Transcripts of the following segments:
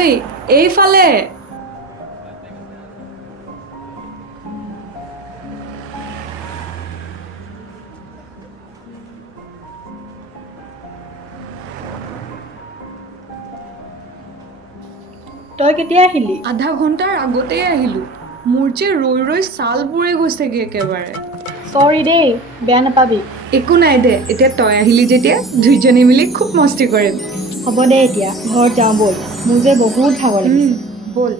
ঐ এইফালে তই কেতিয়া আহিলি? আধা ঘণ্টাৰ আগতেই আহিলোঁ মোৰ যে ৰৈ ৰৈ ছালবোৰে গৈছেগৈ একেবাৰে সৰি দেই বেয়া নাপাবি একো নাই দে এতিয়া তই আহিলি যেতিয়া দুইজনী মিলি খুব মস্তি কৰিম হ'ব দে এতিয়া ঘৰত যাওঁ ব'ল মোৰ যে বহুত ভাগৰ লাগিছে ব'ল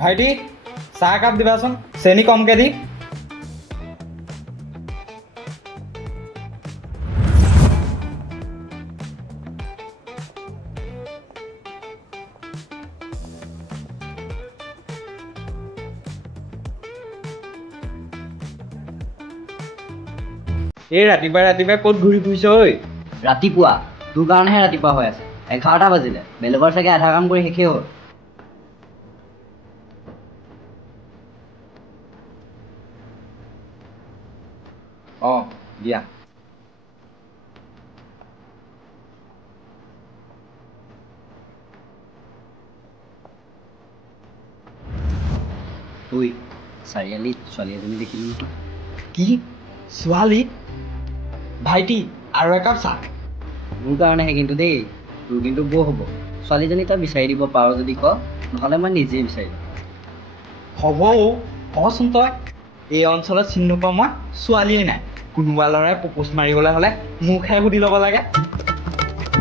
ভাইটি চাহ কাপ দিবাচোন চেনি কমকে দি এই ৰাতিপুৱাই ক'ত ঘূৰি ফুৰিছ ঐ ৰাতিপুৱা তোৰ কাৰণেহে ৰাতিপুৱা হৈ আছে 11টা বাজিলে বেলেগৰ চাগে আধা কাম কৰি শেষেই হ'ল অঁ দিয়া ঐ চাৰিআলিত ছোৱালী এজনী দেখিলোঁ নহয় কি ছোৱালী ভাইটি আৰু একাপ চাহ মোৰ কাৰণেহে কিন্তু দেই তোৰ কিন্তু বৌ হ'ব ছোৱালীজনী তই বিচাৰি দিব পাৰ যদি ক নহ'লে মই নিজেই বিচাৰি দিম হ'ব কচোন তই এই অঞ্চলত চিনি নোপোৱা মই ছোৱালীয়ে নাই কোনোবা ল'ৰাই প্ৰপ'জ মাৰিবলৈ হ'লে মুখহে সুধি ল'ব লাগে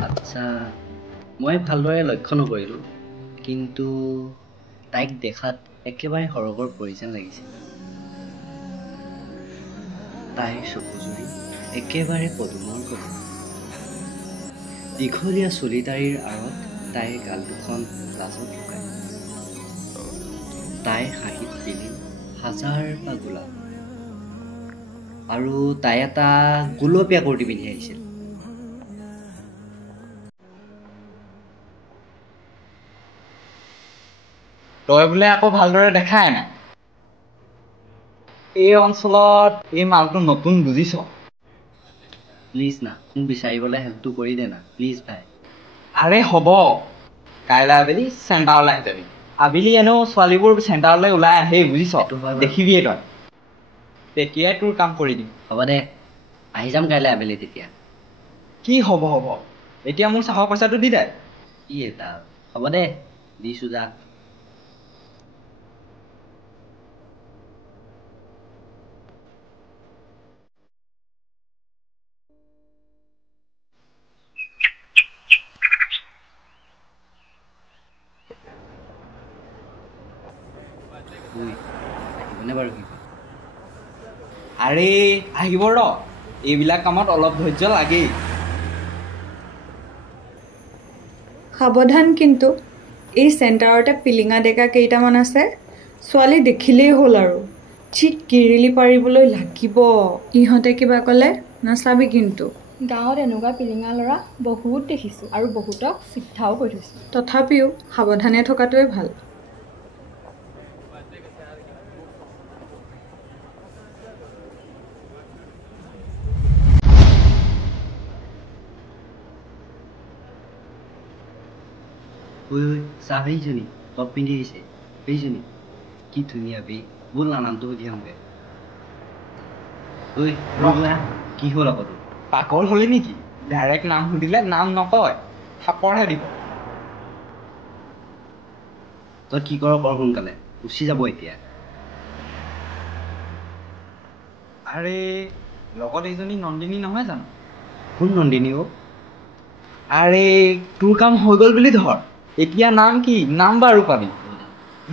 আচ্ছা মই ভালদৰে লক্ষ্য নকৰিলোঁ কিন্তু তাইক দেখাত একেবাৰে সৰগৰ পৰি যেন লাগিছিল তাইৰ চকুজুৰি একেবাৰে পদুমৰ কপি দীঘলীয়া চুলিতাৰিৰ আঁৰত তাইৰ গাল দুখন লাজত লুকায় তাইৰ হাঁহিত পিলি হাজাৰটা গোলাপ আৰু তাই এটা গোলপীয়া কুৰ্তি পিন্ধি আহিছিল তই বোলে আকৌ ভালদৰে দেখাই নাই এই অঞ্চলত এই মালটো নতুন বুজিছ প্লিজ না মোক বিচাৰিবলৈ হেল্পটো কৰি দে না প্লিজ ভাই আৰে হ'ব কাইলৈ আবেলি চেণ্টাৰলৈ আহি যাবি আবেলি এনেও ছোৱালীবোৰ চেণ্টাৰলৈ ওলাই আহেই বুজিছ দেখিবিয়ে তই তেতিয়াই তোৰ কাম কৰি দিম হ'ব দে আহি যাম কাইলৈ আবেলি তেতিয়া কি হ'ব এতিয়া মোৰ চাহৰ পইচাটো দি দে কি এটা হ'ব দে দিছোঁ যা আহিবনে বাৰু কি আৰে আহিব ৰ এইবিলাক কামত অলপ ধৈৰ্য লাগেই সাৱধান কিন্তু এই চেণ্টাৰতে পিলিঙা ডেকা কেইটামান আছে ছোৱালী দেখিলেই হ'ল আৰু ঠিক কিৰিলি পাৰিবলৈ লাগিব ইহঁতে কিবা ক'লে নাচাবি কিন্তু গাঁৱত এনেকুৱা পিলিঙা ল'ৰা বহুত দেখিছোঁ আৰু বহুতক চিঠাও কৰি থৈছোঁ তথাপিও সাৱধানে থকাটোৱে ভাল ঐ চাহ এইজনী টপ পিন্ধি আহিছে এইজনী কি ধুনীয়া বে ব'ল না নামটো সুধি আহোঁগৈ ঐ ৰ'বা কি হ'ল আকৌ তোৰ? পাগল হ'লে নেকি? ডাইৰেক্ট নাম সুধিলে নাম নকয়, থাপৰহে দিব। তই কি কৰ কৰ সোনকালে, গুচি যাব এতিয়া। আৰে লগত এইজনী নন্দিনী নহয় জানো? কোন নন্দিনী অ'? আৰে তোৰ কাম হৈ গ'ল বুলি ধৰ, এতিয়া নাম কি? নাম বাৰু পাবি।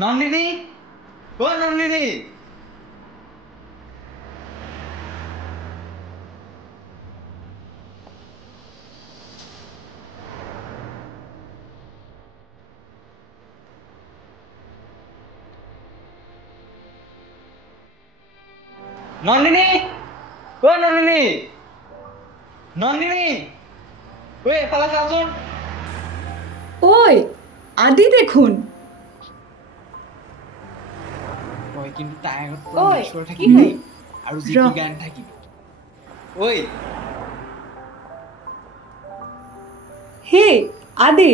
নন্দিনী, অ' নন্দিনী। নন্দিনী, অ' নন্দিনী, নন্দিনী, ঐ এফালে চাচোন। ঐ আদি দেখোন। তই কিন্তু তাই আগত ঐ, নিশ্চয় কি থাকিবি হ'ল? আৰু ৰ। জিকি গান থাকিবি। ঐ হে আদি,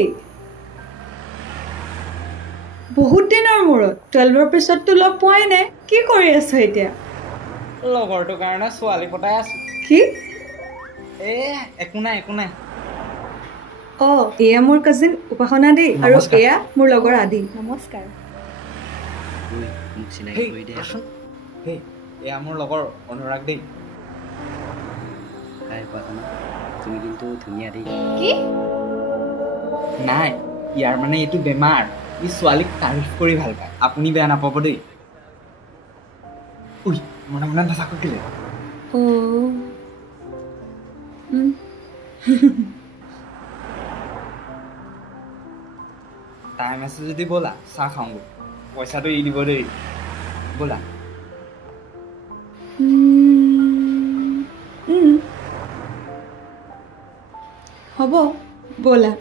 বহুত দিনৰ মূৰত 12ৰ পিছততো লগ পোৱাই নাই, কি কৰি আছ এতিয়া? লগৰটোৰ কাৰণে ছোৱালী পতাই আছো। কি? একো নাই একো নাই। অঁ এয়া মোৰ কাজিন উপাসনা দেই, আৰু নমস্কাৰ। এয়া মোৰ লগৰ আদি। নমস্কাৰ। ঐ মোক চিনাকি হেই কৰি দে আকৌ। আছোন। হেই এয়া মোৰ লগৰ অনুৰাগ দেই। হাই উপাসনা, তুমি কিন্তু ধুনীয়া দেই। কি? নাই ইয়াৰ মানে এইটো বেমাৰ, ই ছোৱালীক তাৰিফ কৰি ভাল পায়, আপুনি বেয়া নাপাব দেই। উই মনে মনে নাথাকো কেলে? টাইম আছে যদি ব'লা চাহ খাওঁগৈ, পইচাটো এৰি দিব দেই। ব'লা। হ'ব ব'লা।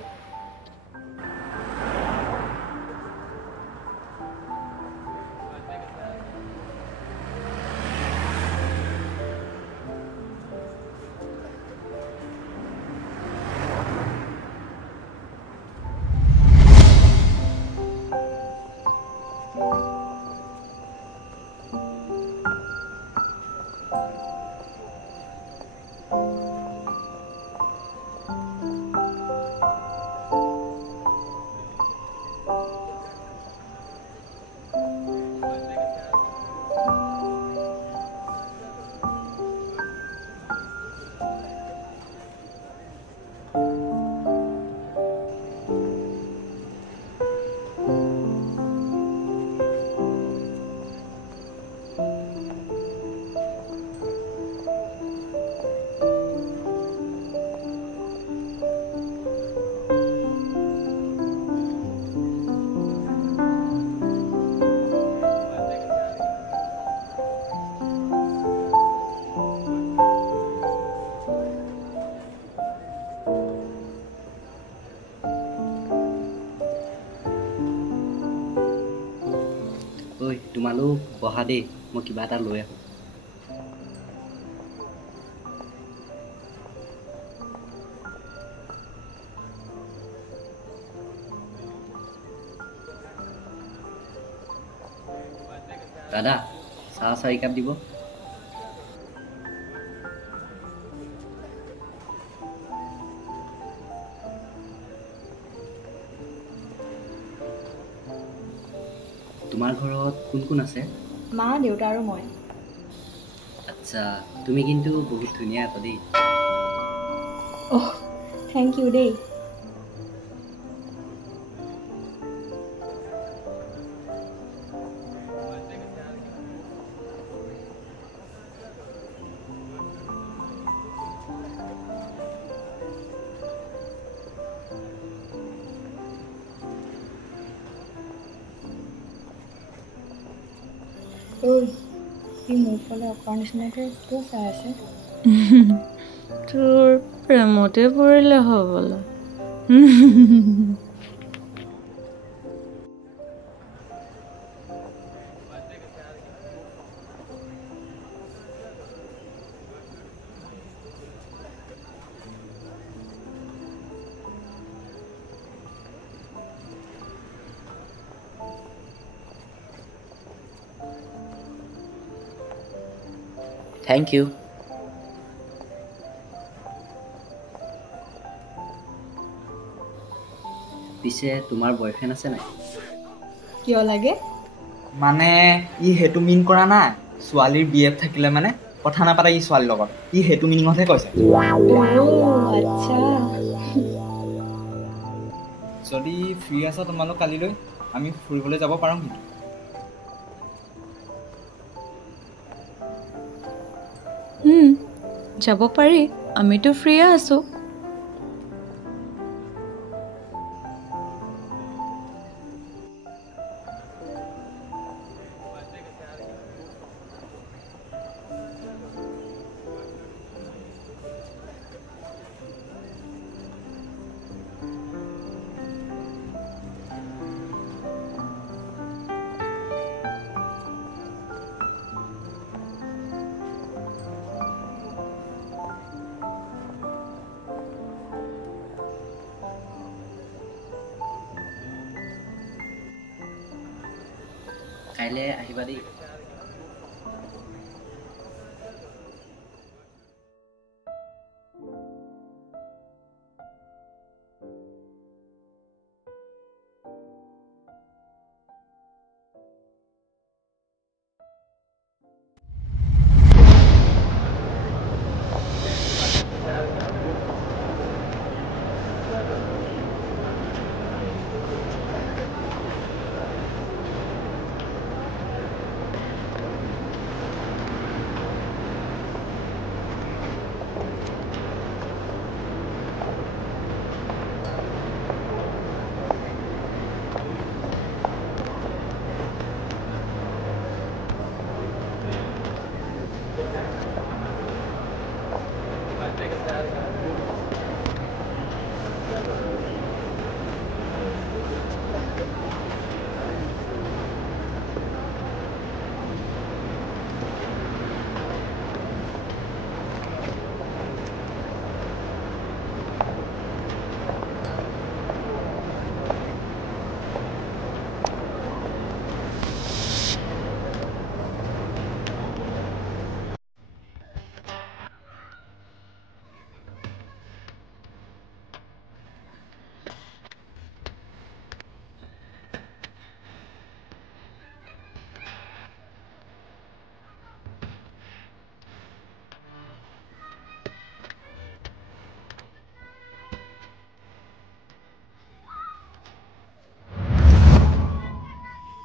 ঐ তোমালোক বহা দেই, মই কিবা এটা লৈ আহোঁ। দাদা চাহ 4 কাপ দিব। তোমাৰ ঘৰত কোন কোন আছে? মা, দেউতা আৰু মই। আচ্ছা, তুমি কিন্তু বহুত ধুনীয়া আকৌ দেই। অহ থেংক ইউ দেই। ঐ সি মোৰ ফালে অকাৰ নিচিনাকৈ কিয় চাই আছে? তোৰ প্ৰেমতে পৰিলে হ'বলা। Thank you. পিছে তোমাৰ বয়ফ্ৰেণ্ড আছে নাই? কিয় লাগে? মানে ই সেইটো মিন কৰা নাই ছোৱালীৰ BF থাকিলে মানে কথা নাপাতে ই ছোৱালীৰ লগত ই সেইটো মিনিঙতহে কৈছে আচ্ছা। যদি ফ্ৰী আছা তোমালোক কালিলৈ আমি ফুৰিবলৈ যাব পাৰোঁ কিন্তু যাব পাৰি আমিতো ফ্ৰীয়ে আছোঁ কাইলৈ আহিবা দেই।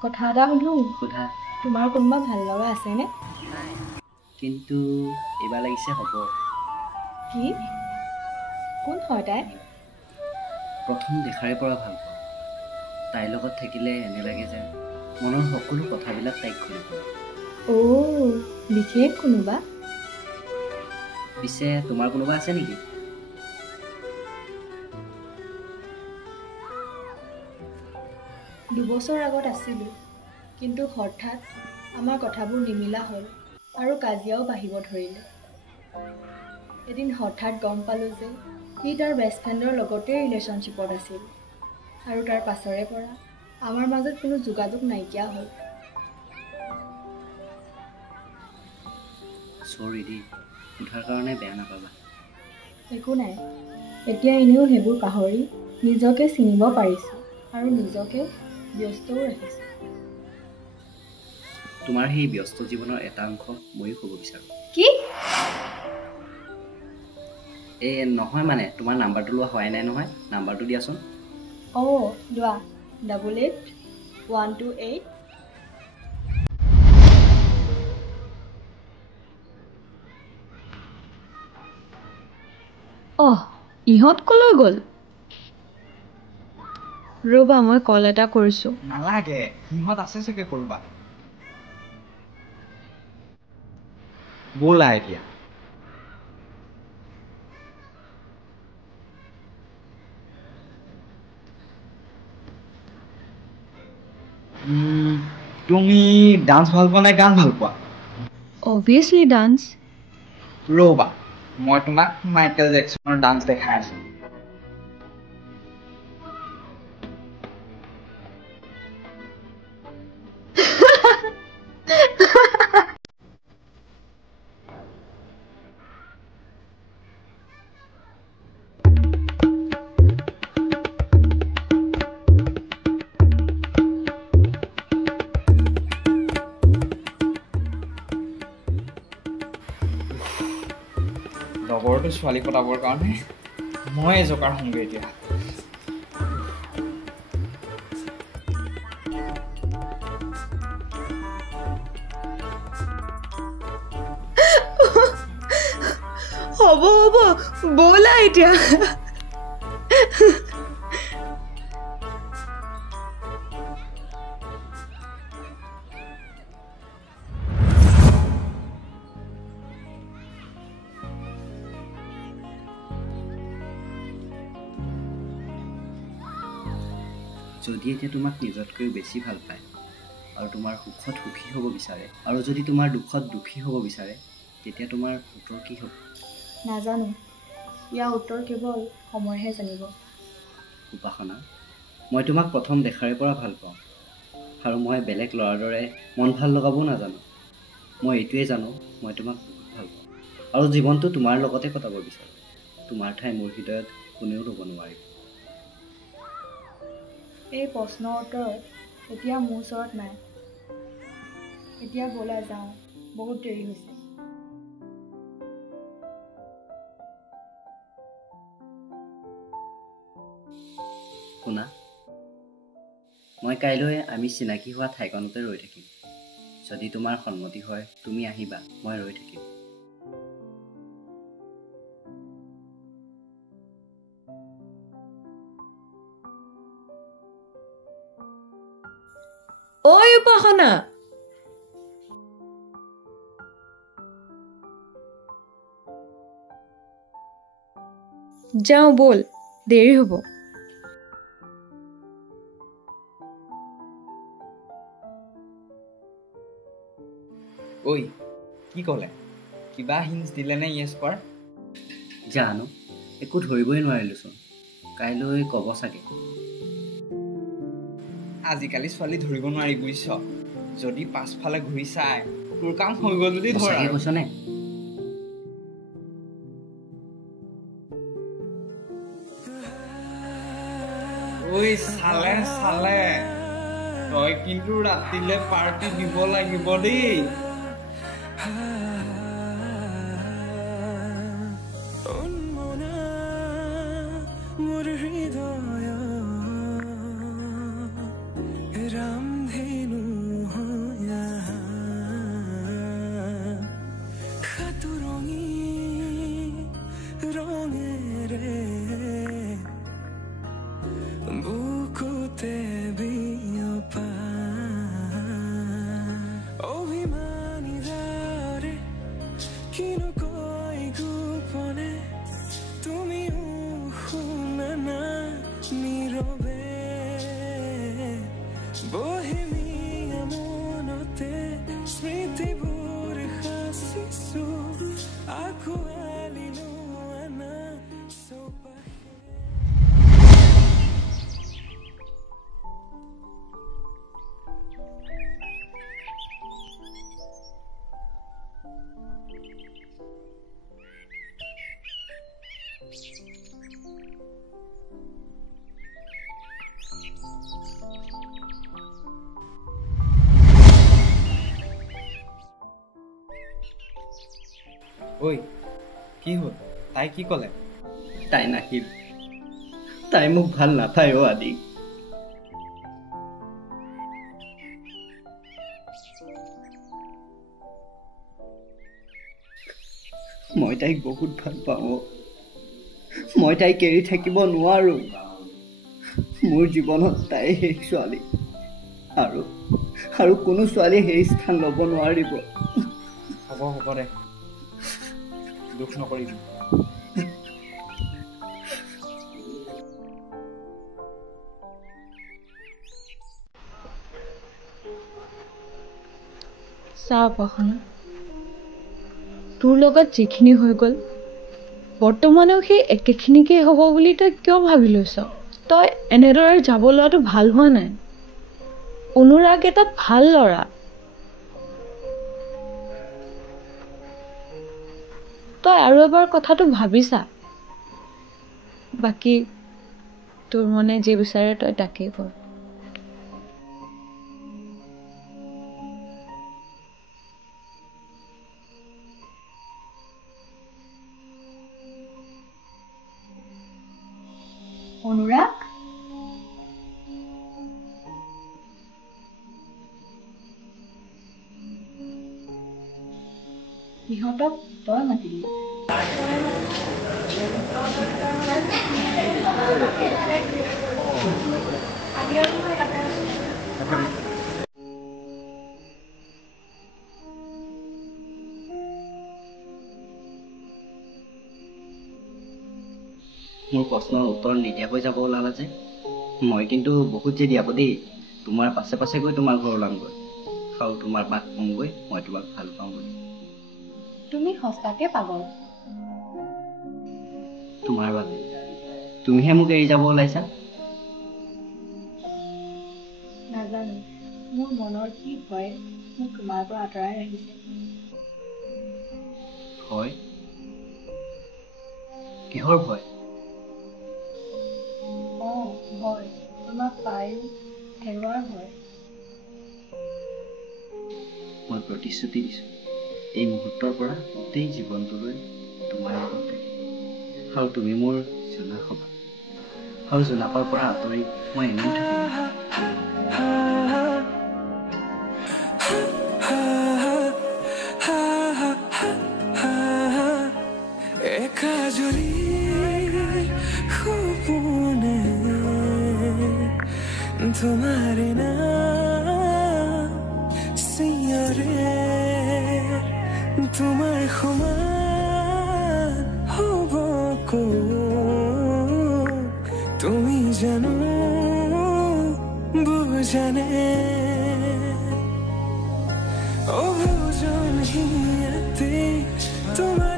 কথা এটা সুধো, সোধা। তোমাৰ কোনোবা ভাল লগা আছেনে? কিন্তু এইবাৰ লাগিছে হ'ব। কি? কোন হয় তাই? প্ৰথম দেখাৰে পৰা ভাল পাওঁ। তাইৰ লগত থাকিলে এনে লাগে যেন মনৰ সকলো কথাবিলাক তাইক খুলি কওঁ। বিশেষ কোনোবা? পিছে তোমাৰ কোনোবা আছে নেকি? দুবছৰ আগত আছিলোঁ, কিন্তু হঠাৎ আমাৰ কথাবোৰ নিমিলা হ'ল আৰু কাজিয়াও বাঢ়িব ধৰিলে। এদিন হঠাৎ গম পালোঁ যে সি তাৰ বেষ্ট ফ্ৰেণ্ডৰ লগতেই ৰিলেশ্যনশ্বিপত আছিল আৰু তাৰ পাছৰে পৰা আমাৰ মাজত কোনো যোগাযোগ নাইকিয়া হ'ল। চৰি দেই, সোধাৰ কাৰণে বেয়া নাপাবা। একো নাই, এতিয়া এনেও সেইবোৰ পাহৰি নিজকে চিনিব পাৰিছোঁ আৰু নিজকে ব্যস্তও ৰাখিছোঁ। তোমাৰ সেই ব্যস্ত জীৱনৰ এটা অংশ ময়ো ক'ব বিচাৰোঁ। কি? নহয় মানে তোমাৰ নাম্বাৰটো লোৱা হোৱাই নাই নহয়, নাম্বাৰটো দিয়াচোন। লোৱা 88-128। ইহঁত কলৈ গ'ল ৰ'বা মই কল এটা কৰিছোঁ নালাগে সিহঁত আছে চাগে কৰবাত ব'লা এতিয়া তুমি ডান্স ভাল পোৱা নে গান ভাল পোৱা অবভিয়াছলি ডান্স ৰ'বা মই তোমাক মাইকেল জেকচনৰ ডান্স দেখাই আছোঁ লগতে ছোৱালী পতাবৰ কাৰণে মই জোকাৰ সংগে এতিয়া হ'ব হ'ব ব'লা এতিয়া যদি এতিয়া তোমাক নিজতকৈও বেছি ভাল পায় আৰু তোমাৰ সুখত সুখী হ'ব বিচাৰে আৰু যদি তোমাৰ দুখত দুখী হ'ব বিচাৰে তেতিয়া তোমাৰ উত্তৰ কি হ'ব নাজানো ইয়াৰ উত্তৰ কেৱল সময়হে জানিব উপাসনা মই তোমাক প্ৰথম দেখাৰে পৰা ভাল পাওঁ আৰু মই বেলেগ ল'ৰাৰ দৰে মন ভাল লগাবও নাজানো মই এইটোৱে জানো মই তোমাক বহুত ভাল পাওঁ আৰু জীৱনটো তোমাৰ লগতে কটাব বিচাৰোঁ তোমাৰ ঠাই মোৰ হৃদয়ত কোনেও ল'ব নোৱাৰিব এই প্ৰশ্নৰ উত্তৰ এতিয়া মোৰ ওচৰত নাই এতিয়া ব'লা যাওঁ বহুত দেৰি হৈছে শুনা মই কাইলৈ আমি চিনাকি হোৱা ঠাইকণতে ৰৈ থাকিম যদি তোমাৰ সন্মতি হয় তুমি আহিবা মই ৰৈ থাকিম ঐ উপাসনা যাওঁ ব'ল দেৰি হ'ব ঐ কি ক'লে কিবা হিন্স দিলেনে ইয়েছ কৰ জানো একো ধৰিবই নোৱাৰিলোচোন কাইলৈ ক'ব চাগে আজিকালি ছোৱালী ধৰিব নোৱাৰি বুজিছ যদি পাছফালে ঘূৰি চাই তোৰ কাম হৈ গ'ল বুলি ধৰ সঁচাকৈ কৈছনে ঐ চালে চালে তই কিন্তু ৰাতিলে পাৰ্টি দিব লাগিব দেই ঐ কি হ'ল তাই কি ক'লে তাই নাহিল তাই মোক ভাল নাপায় অ' আদি মই তাইক বহুত ভাল পাওঁ মই তাইক এৰি থাকিব নোৱাৰো মোৰ জীৱনত তাই শেষ ছোৱালী আৰু কোনো ছোৱালীয়ে সেই স্থান ল'ব নোৱাৰিব হ'ব দে দুখ নকৰিবি চা উপাসনা তোৰ লগত যিখিনি হৈ গ'ল বৰ্তমানেও সেই একেখিনিকেই হ'ব বুলি তই কিয় ভাবি লৈছ তই এনেদৰে যাব লোৱাটো ভাল হোৱা নাই অনুৰাগ এটা ভাল ল'ৰা তই আৰু এবাৰ কথাটো ভাবিছা বাকী তোৰ মনে যি বিচাৰে তই তাকেই কৰ অনুৰাগ, সিহঁতক তই মাতিলি? মোৰ প্ৰশ্নৰ উত্তৰ নিদিয়াকৈ যাব ওলালা যে? মই কিন্তু বহুত যে দিয়াব দেই। তোমাৰ পাছে পাছে গৈ তোমাৰ ঘৰ ওলামগৈ আৰু তোমাৰ মাক কমগৈ মই তোমাক ভাল পাওঁ বুলি। তুমি সঁচাকে পাগল। তোমাৰ বাবে তুমিহে মোক এৰি যাব ওলাইছা। নাজানো মোৰ মনৰ কি ভয় মোক তোমাৰ পৰা আঁতৰাই ৰাখিছে। ভয়? কিহৰ ভয়? ভয়, তোমাক পায়ো হেৰুৱাৰ ভয়। মই প্ৰতিশ্ৰুতি দিছোঁ এই মুহূৰ্তৰ পৰা গোটেই জীৱনটোলৈ তোমাৰ লগত থাকিম আৰু তুমি মোৰ জোনাক হ'বা আৰু জোনাকৰ পৰা আঁতৰি মই এনেও থাকিম। तुम्हारे नाम सियारे তোমাৰ সমান হব তুমি জানো বুঝানে ও বুঝন হিয়াতে তোমাৰ